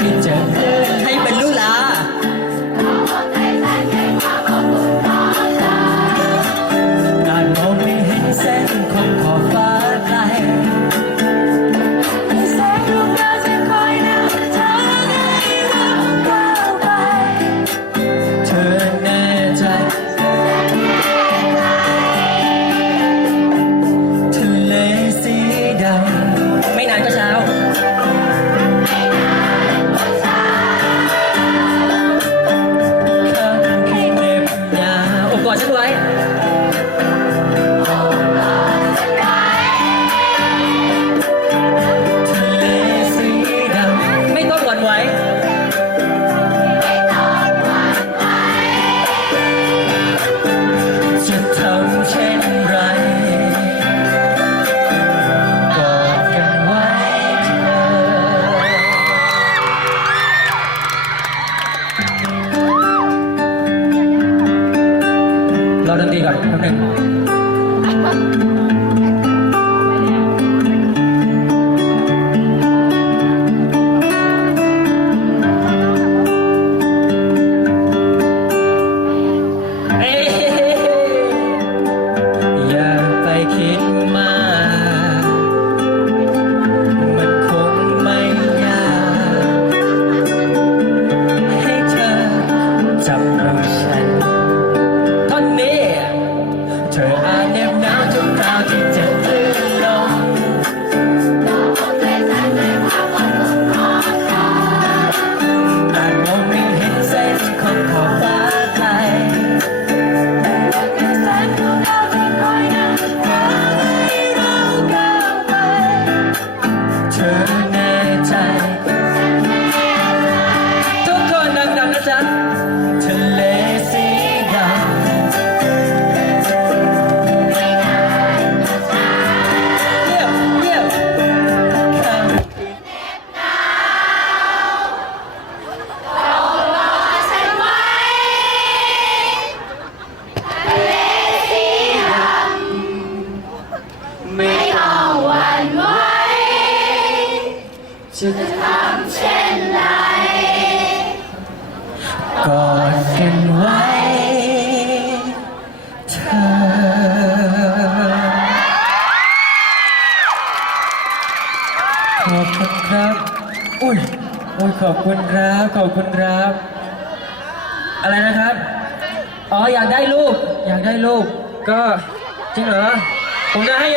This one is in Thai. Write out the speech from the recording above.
ที่เจ็บ Okay. จะทำเช่นไรกอดกันไว้เธอขอบคุณครับ อุ้ยอุ้ยขอบคุณครับ ขอบคุณครับ อะไรนะครับ อ๋อ อยากได้รูป อยากได้รูป ก็จริงเหรอ ผมจะให้ยัง